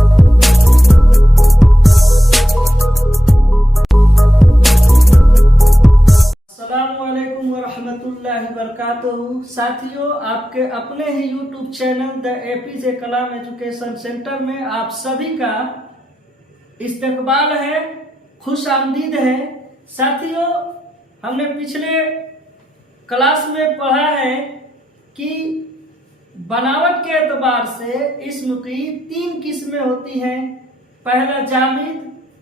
अस्सलामुअलैकुम वरहमतुल्लाहि वबरकातुहू। साथियों, आपके अपने ही YouTube channel the APJ Kalam education centre में आप सभी का इस्तकबाल है, खुश आमदीद है। साथियों, हमने पिछले क्लास में पढ़ा है कि बनावट के एतबार से इस्म की 3 किस्में होती हैं। पहला जामिद,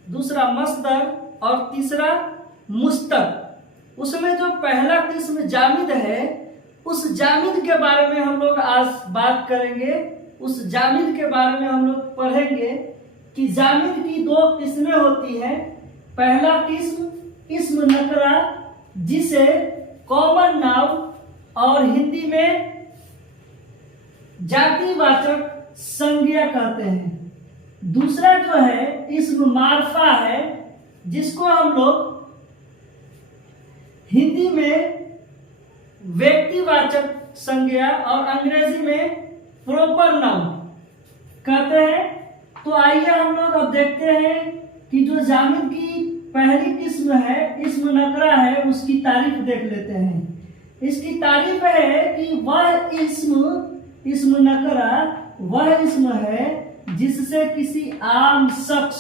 दूसरा मस्दर और तीसरा मुश्तक। उसमें जो पहला किस्म जामिद है, उस जामिद के बारे में हम लोग आज बात करेंगे। उस जामिद के बारे में हम लोग पढ़ेंगे कि जामिद की 2 किस्में होती हैं। पहला किस्म इस्म नकरा, जिसे कॉमन नाउन और हिंदी में जातिवाचक संज्ञा कहते हैं। दूसरा जो है इस्म मारफा है, जिसको हम लोग हिंदी में व्यक्तिवाचक संज्ञा और अंग्रेजी में प्रॉपर नाउन कहते हैं। तो आइए हम लोग अब देखते हैं कि जो जामिद की पहली किस्म है, इस्म नकरा है, उसकी तारीफ देख लेते हैं। इसकी तारीफ है कि वह इस्म नकरा वह इस्म है जिससे किसी आम शख्स,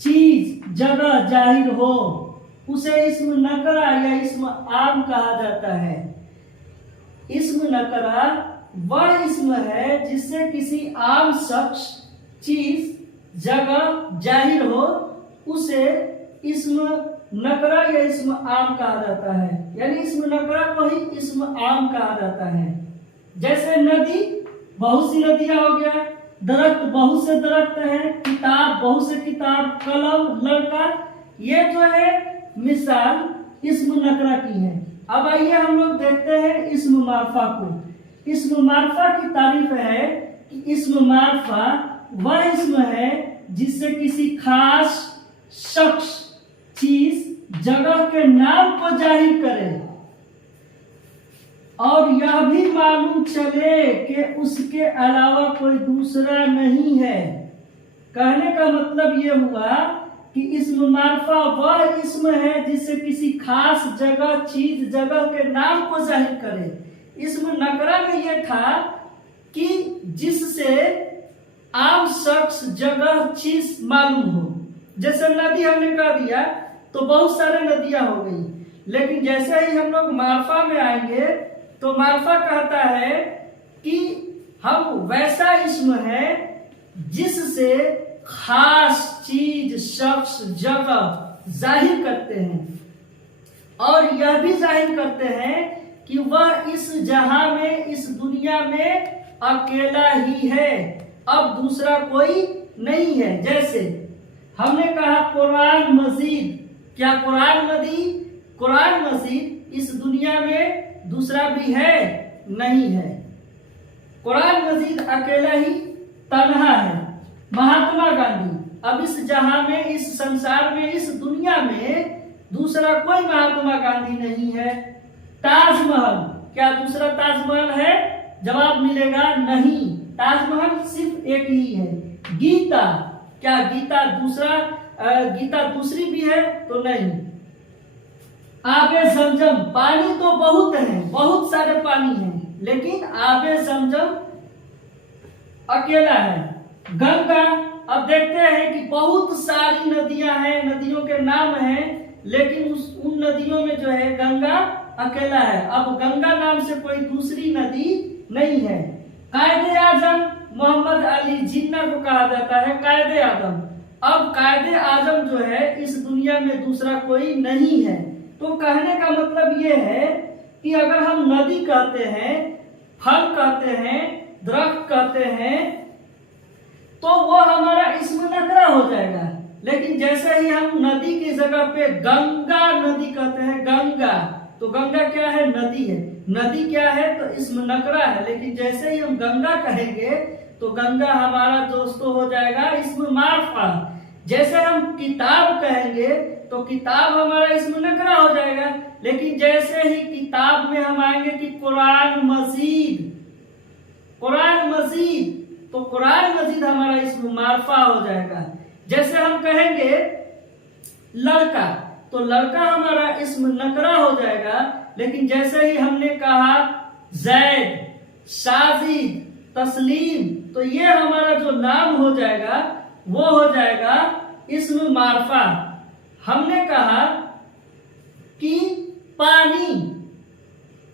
चीज, जगह जाहिर हो, उसे इस्म नकरा या इस्म आम कहा जाता है। इस्म नकरा वह इस्म है जिससे किसी आम शख्स, चीज, जगह जाहिर हो, उसे इस्म नकरा या इस्म आम कहा जाता है। यानी इस्म नकरा को ही इस्म आम कहा जाता है। जैसे नदी, बहुत सी नदियां हो गया, दरख्त, बहुत से दरख्त हैं, किताब, बहुत से किताब, कलम, लड़का, ये जो है मिसाल इस्म नकरा की है। अब आइए हम लोग देखते हैं इस्म मारफा को। इस्म मारफा की तारीफ है कि इस्म मारफा वह इस्म है जिससे किसी खास शख्स, चीज, जगह के नाम को जाहिर करे और यह भी मालूम चले कि उसके अलावा कोई दूसरा नहीं है। कहने का मतलब ये हुआ कि इस्म मारफा वह इस्म है जिससे किसी खास जगह, चीज, जगह के नाम को जाहिर करे। इस्म नकरा में यह था कि जिससे आम शख्स, जगह, चीज मालूम हो। जैसे नदी हमने कह दिया तो बहुत सारे नदियां हो गई, लेकिन जैसे ही हम लोग मारफा में आएंगे तो मारफा कहता है कि हम वैसा इस्म है जिससे खास चीज, शख्स, जगह जाहिर करते हैं और यह भी जाहिर करते हैं कि वह इस जहां में, इस दुनिया में अकेला ही है, अब दूसरा कोई नहीं है। जैसे हमने कहा कुरान मजीद, क्या कुरान मजीद इस दुनिया में दूसरा भी है? नहीं है। कुरान मजीद अकेला ही तन्हा है। महात्मा गांधी, अब इस जहां में, इस संसार में, इस दुनिया में दूसरा कोई महात्मा गांधी नहीं है। ताजमहल, क्या दूसरा ताजमहल है? जवाब मिलेगा नहीं, ताजमहल सिर्फ एक ही है। गीता, क्या गीता दूसरी भी है? तो नहीं। आबे जमजम, पानी तो बहुत है, बहुत सारे पानी हैं, लेकिन आबे जमजम अकेला है। गंगा, अब देखते हैं कि बहुत सारी नदियां हैं, नदियों के नाम हैं, लेकिन उन नदियों में जो है गंगा अकेला है। अब गंगा नाम से कोई दूसरी नदी नहीं है। कायदे आजम मोहम्मद अली जिन्ना को कहा जाता है कायदे आजम। अब कायदे आजम जो है इस दुनिया में दूसरा कोई नहीं है। तो कहने का मतलब ये है कि अगर हम नदी कहते हैं, फल कहते हैं, दरख्त कहते हैं, तो वो हमारा इस्म नकरा हो जाएगा। लेकिन जैसे ही हम नदी की जगह पे गंगा नदी कहते हैं, गंगा, तो गंगा क्या है? नदी है। नदी क्या है? तो इस्म नकरा है। लेकिन जैसे ही हम गंगा कहेंगे तो गंगा हमारा दोस्तों हो जाएगा इस्म मारफा। जैसे हम किताब कहेंगे तो किताब हमारा इस्म नकरा हो जाएगा। लेकिन जैसे ही किताब में हम आएंगे कि कुरान मजीद, तो कुरान मजीद हमारा इस्म मार्फा हो जाएगा। जैसे हम कहेंगे लड़का, तो लड़का हमारा इस्म नकरा हो जाएगा, लेकिन जैसे ही हमने कहा जैद, साजिद, तस्लीम, तो ये हमारा जो नाम हो जाएगा वो हो जाएगा इस्म मार्फा। हमने कहा कि पानी,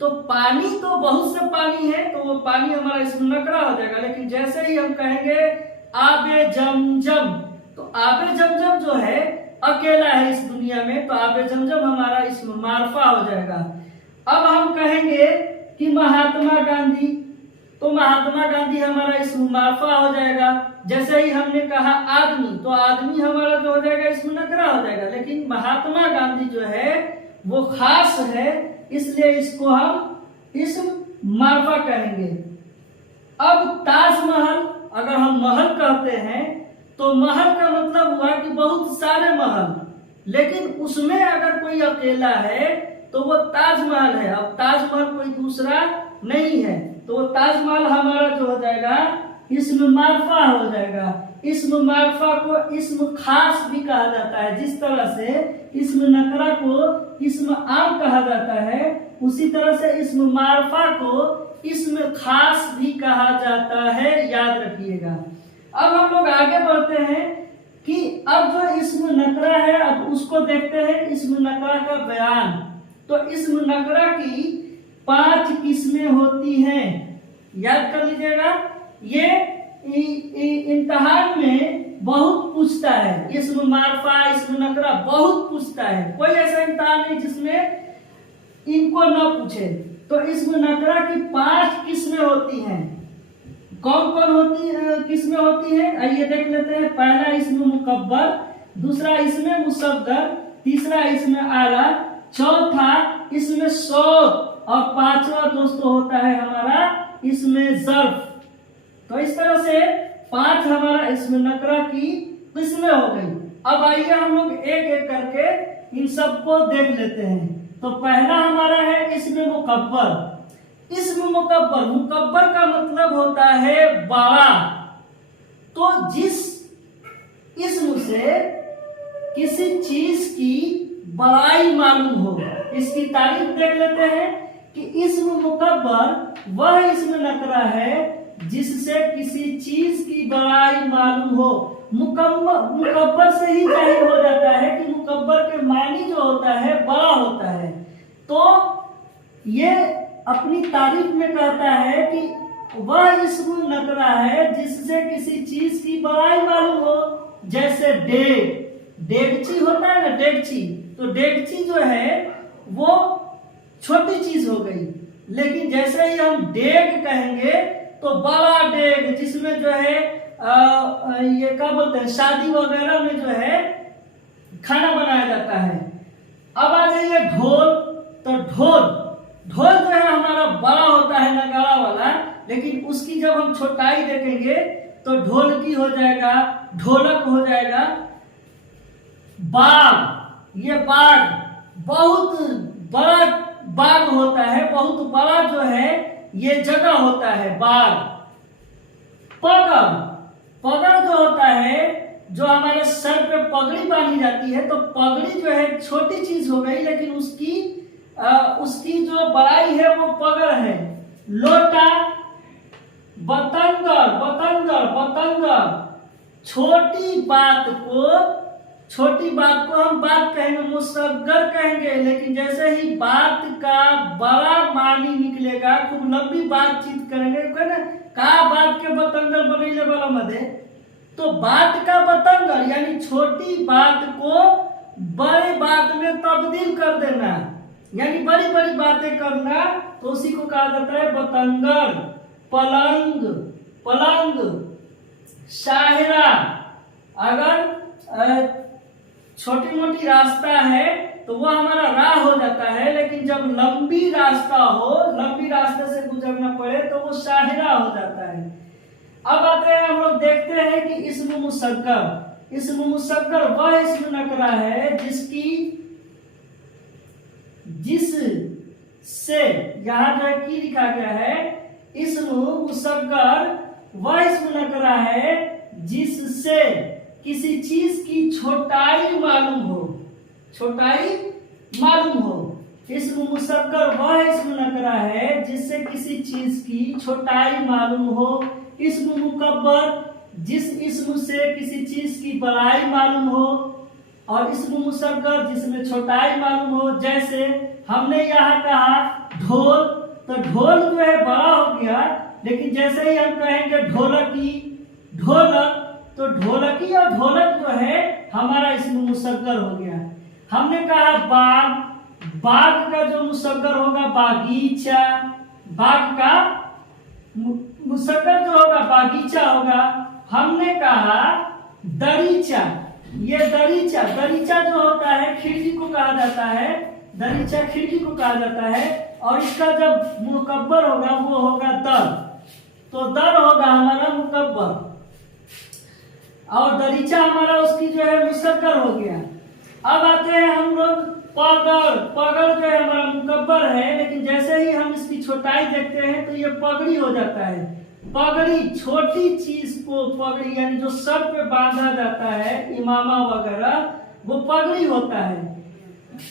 तो पानी तो बहुत से पानी है, तो वो पानी हमारा इस्म नकरा हो जाएगा। लेकिन जैसे ही हम कहेंगे आबे जमजम, तो आबे जमजम जो है अकेला है इस दुनिया में, तो आबे जमजम हमारा इस्म मार्फा हो जाएगा। अब हम कहेंगे कि महात्मा गांधी, तो महात्मा गांधी हमारा इस्म मार्फा हो जाएगा। जैसे ही हमने कहा आदमी, तो आदमी हमारा जो हो जाएगा इस्म नकरा हो जाएगा। लेकिन महात्मा गांधी जो है वो खास है, इसलिए इसको हम इस्म मार्फा कहेंगे। अब ताजमहल, अगर हम महल कहते हैं तो महल का मतलब हुआ कि बहुत सारे महल, लेकिन उसमें अगर कोई अकेला है तो वो ताजमहल है। अब ताजमहल कोई दूसरा नहीं है, तो वो ताजमहल हमारा जो हो जाएगा इस्म मार्फा हो जाएगा। इस्म मार्फा को इस्म खास भी कहा जाता है। जिस तरह से इस्म नकरा को इस्म आम कहा जाता है, उसी तरह से इस्म मार्फा को इस्म खास भी कहा जाता है, याद रखिएगा। अब हम लोग आगे बढ़ते हैं कि अब जो इस्म नकरा है, अब उसको देखते हैं इस्म नकरा का बयान। तो इस्म नकरा की 5 किस्में होती हैं, याद कर लीजिएगा। ये इम्तिहान में बहुत पूछता है, इस्म मार्फा, इस्म नकरा बहुत पूछता है। कोई ऐसा इम्तिहान नहीं जिसमें इनको न पूछे। तो इस्म नकरा की 5 किस्में होती हैं। कौन कौन होती किस्में होती है, आइए देख लेते हैं। पहला इस्म मुकब्बर, दूसरा इस्म मुसग्गर, तीसरा इस्म आला, चौथा इस्म सौत, और 5वां दोस्तों होता है हमारा इस्म ज़र्फ। तो इस तरह से 5 हमारा इस्म नकरा की किस्में हो गई। अब आइए हम लोग एक एक करके इन सबको देख लेते हैं। तो पहला हमारा है इस्म मुकब्बर। इस्म मुकब्बर, मुकब्बर का मतलब होता है बड़ा। तो जिस इस्म से किसी चीज की बड़ाई मालूम हो, इसकी तारीफ देख लेते हैं कि इस्म मुकब्बर वह इस्म नकरा है जिससे किसी चीज की बड़ाई मालूम हो। मुकब्बर से ही जाहिर हो जाता है कि मुकब्बर के मानी जो होता है बड़ा होता है। तो ये अपनी तारीफ में कहता है कि वह इस्म नकरा है जिससे किसी चीज की बड़ाई मालूम हो। जैसे डेगची होता है ना, डेगची, तो डेगची जो है वो छोटी चीज हो गई। लेकिन जैसे ही हम डेग कहेंगे तो बड़ा डेग, जिसमें जो है ये क्या बोलते हैं, शादी वगैरह में जो है खाना बनाया जाता है। अब आ जाइए ढोल। तो ढोल जो है हमारा बड़ा होता है नगाड़ा वाला, लेकिन उसकी जब हम छोटाई देखेंगे तो ढोलकी हो जाएगा, ढोलक हो जाएगा। बाग, ये बाग बहुत बड़ा बाग होता है, बहुत बड़ा जो है ये जगह होता है बाग। पगड़ जो होता है, जो हमारे सर पे पगड़ी बांधी जाती है, तो पगड़ी जो है छोटी चीज हो गई, लेकिन उसकी जो बड़ाई है वो पगड़ है। लोटा, बतंगर, छोटी बात को हम बात कहेंगे, मुसग्गर कहेंगे। लेकिन जैसे ही बात का बड़ा मानी निकलेगा, खूब लंबी बातचीत करेंगे, का बात के बतंगर बनैले वाला मधे, तो बात का बतंगर यानी छोटी बात को बड़ी बात में तब्दील कर देना, यानी बड़ी बड़ी बातें करना, तो उसी को कहा जाता है बतंगर। पलंग, शाहरा, अगर छोटी मोटी रास्ता है तो वो हमारा राह हो जाता है, लेकिन जब लंबी रास्ता हो, लंबी रास्ते से गुजरना पड़े तो वो शाहरा हो जाता है। अब आते हैं हम लोग देखते हैं कि इस्म मुसग्गर। इस्म मुसग्गर वह इस्म नकरा है जिससे यहाँ जो है की लिखा गया है, इस्म मुसग्गर वह इस्म नकरा है जिससे किसी चीज की छोटाई मालूम हो, छोटाई मालूम हो। इस्म मुसक्कर वह इस्म नकरा है जिससे किसी चीज की छोटाई मालूम हो। इस्म मुकब्बर जिस इस्म से किसी चीज की बड़ाई मालूम हो, और इस्म मुसग्गर जिसमें छोटाई मालूम हो। जैसे हमने यहाँ कहा ढोल, तो ढोल जो है बड़ा हो गया, लेकिन जैसे ही हम कहेंगे ढोलकी, ढोलक, तो ढोलकी और ढोलक जो है हमारा इस्म मुसग्गर हो गया। हमने कहा बाग, बाग का जो मुसग्गर होगा बागीचा, बाग का मुसग्गर जो होगा बागीचा होगा। हमने कहा दरीचा, ये दरीचा, दरीचा जो होता है खिड़की को कहा जाता है, दरीचा खिड़की को कहा जाता है, और इसका जब मुकब्बर होगा वो होगा दर, तो दर होगा हमारा मुकब्बर, और दरीचा हमारा उसकी जो है मुसक्कर हो गया। अब आते हैं हम लोग पगड़, पगड़ जो है हमारा मुकब्बर है, लेकिन जैसे ही हम इसकी छोटाई देखते हैं तो ये पगड़ी हो जाता है। पगड़ी, छोटी चीज को पगड़ी यानी जो सर पे बांधा जाता है, इमामा वगैरह, वो पगड़ी होता है।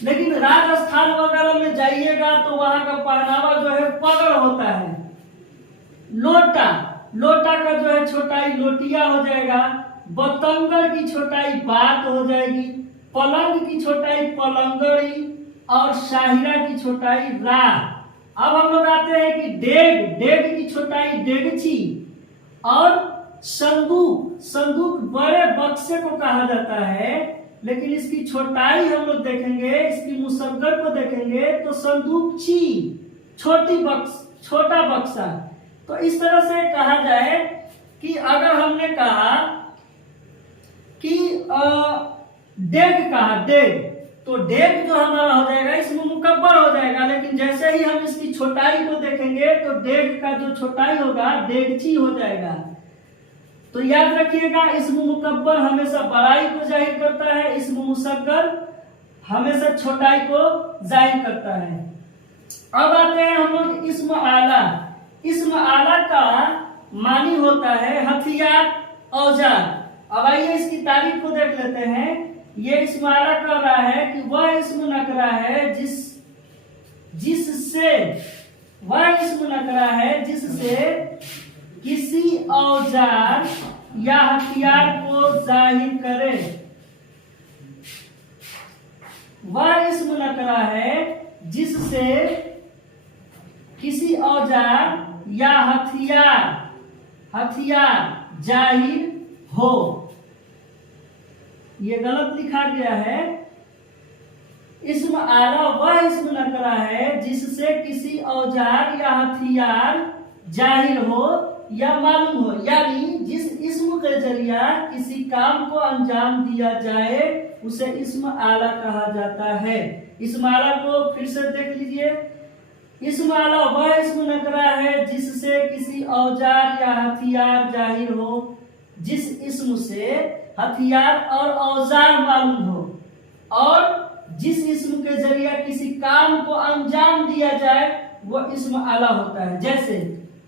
लेकिन राजस्थान वगैरह में जाइएगा तो वहां का पहनावा जो है पगड़ होता है। लोटा, लोटा का जो है छोटाई लोटिया हो जाएगा। बतंगड़ की छोटाई बात हो जाएगी। पलंग की छोटाई पलंगड़ी, और शाहिरा की छोटाई रा। अब हम लोग आते हैं कि डेग, डेग की छोटाई डेगची, और संदूक, संदूक बड़े बक्से को कहा जाता है, लेकिन इसकी छोटाई हम लोग देखेंगे, इसकी मुसग्गर को देखेंगे तो संदूकची, छोटी बक्स, छोटा बक्सा। तो इस तरह से कहा जाए कि अगर हमने कहा कि डेग कहा, डेग, तो डेग जो हमारा हो जाएगा इसमें मुकब्बर हो जाएगा, लेकिन जैसे ही हम इसकी छोटाई को देखेंगे तो डेग का जो छोटाई होगा डेगची हो जाएगा। तो याद रखिएगा, इस्म मुकब्बर हमेशा बड़ाई को जाहिर करता है, इस्म मुसग्गर हमेशा छोटाई को जाहिर करता है। अब आते हैं हम लोग इस्म आला। इस्म आला का मानी होता है हथियार, औजार। अब आइए इसकी तारीफ को देख लेते हैं। ये इस्म आला कह रहा है कि वह इस्म नकरा है जिससे, वह इस्म नकरा है जिससे किसी औजार या हथियार को जाहिर करे। वह इस्म नकरा है जिससे किसी औजार या हथियार, हथियार जाहिर हो। ये गलत लिखा गया है। इस्म आला वह इस्म नकरा है जिससे किसी औजार या हथियार जाहिर हो या मालूम हो, यानी जिस इस्म के जरिया किसी काम को अंजाम दिया जाए उसे इस्म आला कहा जाता है। इस्म आला को फिर से देख लीजिए। इस्म आला वह इस्म नकरा है जिससे किसी औजार या हथियार जाहिर हो, जिस इस्म से हथियार और औजार मालूम हो, और जिस इस्म के जरिए किसी काम को अंजाम दिया जाए वो इस्म आला होता है। जैसे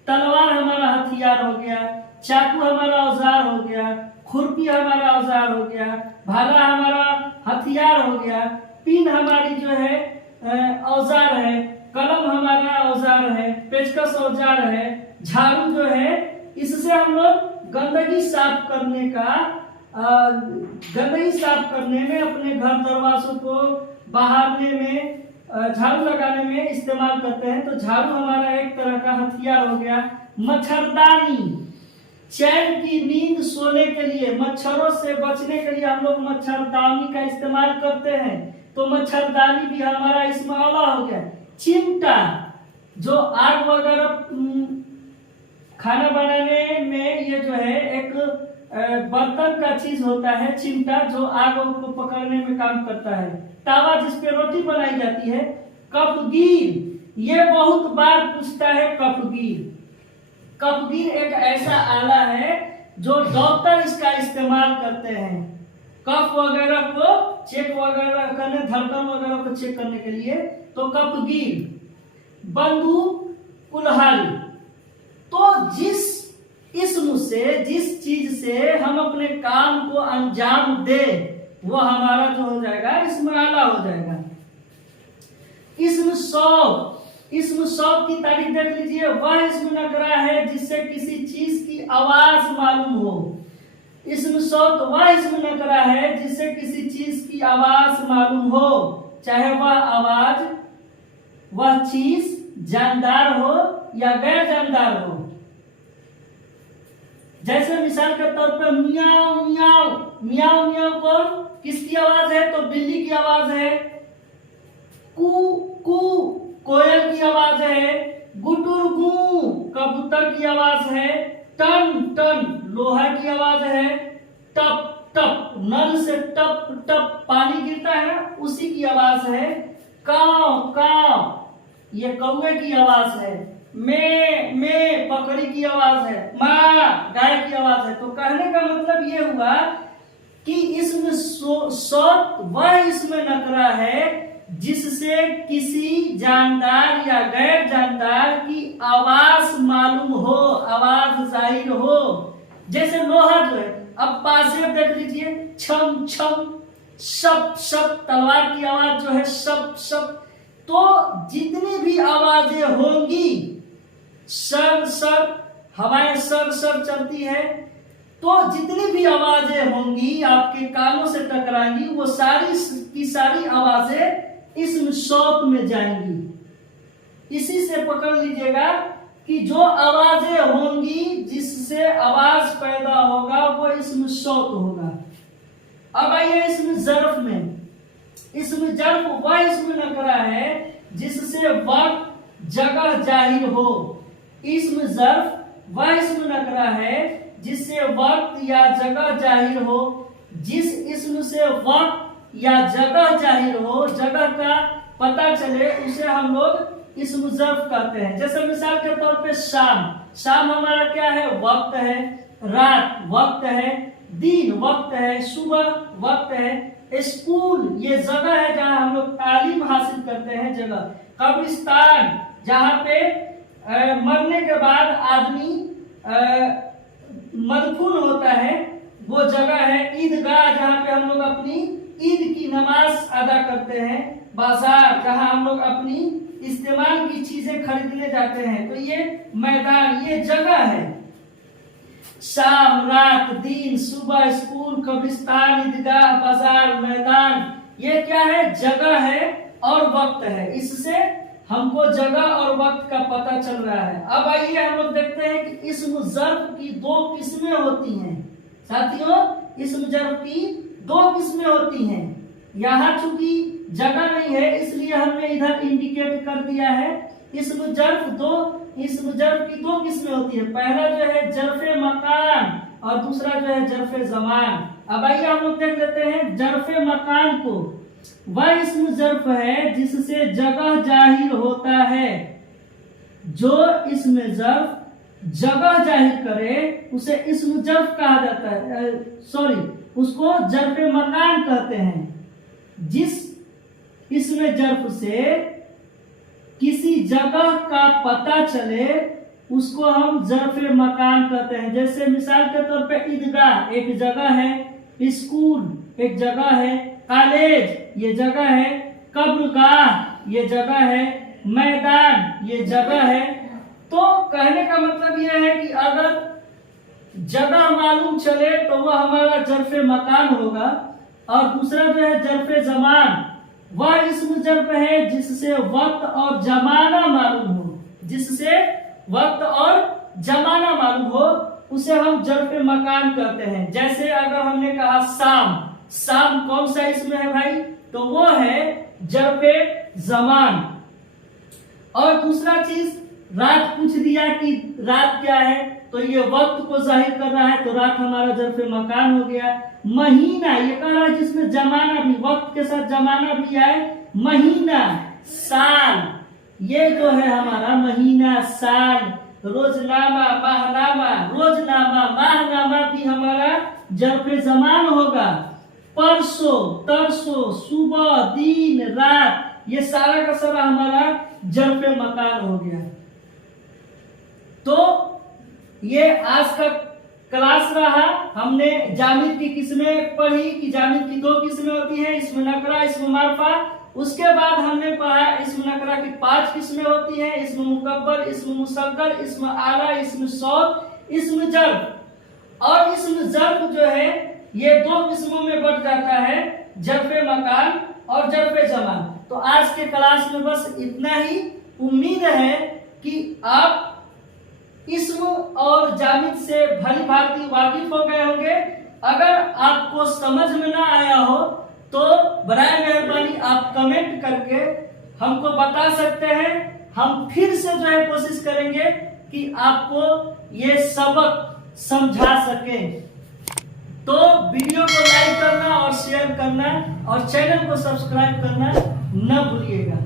तलवार हमारा हथियार हो गया, चाकू हमारा औजार हो गया, खुरपी हमारा औजार हो गया, भाला हमारा हथियार हो गया, पिन हमारी जो है औजार है, कलम हमारा औजार है, पेचकस औजार है, झाड़ू जो है इससे हम लोग गंदगी साफ करने का, गंदगी साफ करने में, अपने घर दरवाजों को बहारने में, झाड़ू लगाने में इस्तेमाल करते हैं। तो झाड़ू हमारा एक तरह का हथियार हो गया। मच्छरदानी, चैन की नींद सोने के लिए, मच्छरों से बचने के लिए हम लोग मच्छरदानी का इस्तेमाल करते हैं, तो मच्छरदानी भी हमारा इस्म आला हो गया। चिमटा, जो आग वगैरह खाना बनाने में ये जो है एक बर्तन का चीज होता है, चिमटा, जो आग को पकड़ने में काम करता है। तावा जिसपे रोटी बनाई जाती है। कपगीर, ये बहुत बार पूछता है कपगीर। कपगीर एक ऐसा आला है जो डॉक्टर इसका इस्तेमाल करते हैं, कफ वगैरह को चेक वगैरह करने, धड़कन वगैरह को चेक करने के लिए। तो कपगीर। बंदूक, कुल्हाड़ी, तो जिस इसम से जिस चीज से हम अपने काम को अंजाम दे वो हमारा जो हो जाएगा इसम आला हो जाएगा। इसम सौब की तारीख देख लीजिए। वह इसम नकरा है जिससे किसी चीज की आवाज मालूम हो। इसम सौब वह इसम नकरा है जिससे किसी चीज की आवाज मालूम हो, चाहे वह आवाज वह चीज जानदार हो या गैर जानदार हो। जैसे मिसाल के तौर पर मियाऊ मियाऊ, मियाऊ मियाऊ कौन किसकी आवाज है? तो बिल्ली की आवाज है। कू कू कोयल की आवाज है। गुटुर गू कबूतर की आवाज है। टन टन लोहा की आवाज है। टप टप नल से टप टप पानी गिरता है उसी की आवाज है। काव काव ये कौवे की आवाज है। में बकरी की आवाज है। माँ गाय की आवाज है। तो कहने का मतलब ये हुआ कि इसमें सौत वह इसमें नकरा है जिससे किसी जानदार या गैर जानदार की आवाज मालूम हो, आवाज जाहिर हो। जैसे लोहा जो है, अब पासे देख लीजिए, छम छम शप शप तलवार की आवाज जो है शप शप। तो जितनी भी आवाजें होंगी, सर सर हवाएं सर सर चलती है, तो जितनी भी आवाजें होंगी आपके कानों से टकराएंगी वो सारी की सारी आवाजें इसम सौत में जाएंगी। इसी से पकड़ लीजिएगा कि जो आवाजें होंगी जिससे आवाज पैदा होगा वो इसम सौत होगा। अब आइए इसमें ज़र्फ में। इसमें ज़र्फ वह इसमें नकरा है जिससे वक्त जगह जाहिर हो। इसमें ज़र्फ वह इसमें नकरा है जिससे वक्त या जगह जाहिर हो। जिस इसम से वक्त या जगह जाहिर हो, जगह का पता चले, उसे हम लोग इसम ज़र्फ कहते हैं। जैसे मिसाल के तौर पे शाम, शाम हमारा क्या है? वक्त है। रात वक्त है। दिन वक्त है। सुबह वक्त है। स्कूल ये जगह है जहां हम लोग तालीम हासिल करते हैं, जगह। कब्रिस्तान जहां पे मरने के बाद आदमी मदफून होता है, वो जगह है। ईदगाह जहां पे हम लोग अपनी ईद की नमाज अदा करते हैं। बाजार जहां हम लोग अपनी इस्तेमाल की चीजें खरीदने जाते हैं। तो ये मैदान, ये जगह है। शाम, रात, दिन, सुबह, स्कूल, कब्रिस्तान, ईदगाह, बाजार, मैदान, ये क्या है? जगह है और वक्त है। इससे हमको जगह और वक्त का पता चल रहा है। अब आइए हम लोग देखते हैं कि इस्म ज़र्फ की दो किस्में होती हैं। साथियों, इस्म ज़र्फ की दो किस्में होती हैं। यहाँ चूंकि जगह नहीं है इसलिए हमने इधर इंडिकेट कर दिया है। इस्म ज़र्फ की दो किस्में होती है। पहला जो है ज़र्फ़े मकान और दूसरा जो है ज़र्फ़े ज़मान। अब आइए हम लोग देख लेते हैं ज़र्फ़े मकान को। वह इस्म ज़र्फ है जिससे जगह जाहिर होता है। जो इसमें ज़र्फ जगह जाहिर करे उसे इस्म ज़र्फ कहा जाता है। उसको ज़र्फ़े मकान कहते हैं। जिस इसमें ज़र्फ से किसी जगह का पता चले उसको हम ज़र्फ़े मकान कहते हैं। जैसे मिसाल के तौर पे ईदगाह एक जगह है, स्कूल एक जगह है, कॉलेज ये जगह है, कब्रगाह ये जगह है, मैदान ये जगह है। तो कहने का मतलब यह है कि अगर जगह मालूम चले तो वह हमारा ज़र्फ़े मकान होगा। और दूसरा जो है ज़र्फ़े ज़मान, वह इस्म ज़र्फ है जिससे वक्त और जमाना मालूम हो। जिससे वक्त और जमाना मालूम हो उसे हम ज़र्फ़े मकान कहते हैं। जैसे अगर हमने कहा शाम, शाम कौन सा इसमें है भाई? तो वो है ज़र्फ़े ज़मान। और दूसरा चीज, रात पूछ दिया कि रात क्या है, तो ये वक्त को जाहिर कर रहा है, तो रात हमारा ज़र्फ़े मकान हो गया। महीना ये कह रहा है जिसमें जमाना भी, वक्त के साथ जमाना भी आए। महीना, साल ये जो है हमारा महीना, साल, रोजनामा, माहनामा, रोजनामा, माहनामा भी हमारा ज़र्फ़े ज़मान होगा। परसों, तरसों, सुबह, दिन, रात ये सारा का सारा हमारा ज़र्फ़े मकान हो गया। तो ये आज का क्लास रहा। हमने जामिद की किस्में पढ़ी कि जामिद की 2 किस्में होती हैं, इस्म नकरा, इस्म मारफा। उसके बाद हमने पढ़ा इस्म नकरा की 5 किस्में होती हैं, इस्म मुकब्बर, इस्म मुसग्गर, इस्म आला, इस्म सौत, इस्म जर्फ। और इस्म जर्फ जो है ये 2 किस्मों में बढ़ जाता है, जर्फे मकान और जर्फे जमान। तो आज के क्लास में बस इतना ही। उम्मीद है कि आप इस्म और जामिद से भली भांति वाकिफ हो गए होंगे। अगर आपको समझ में ना आया हो तो बराए मेहरबानी आप कमेंट करके हमको बता सकते हैं। हम फिर से जो है कोशिश करेंगे कि आपको ये सबक समझा सकें। तो वीडियो को लाइक करना और शेयर करना और चैनल को सब्सक्राइब करना न भूलिएगा।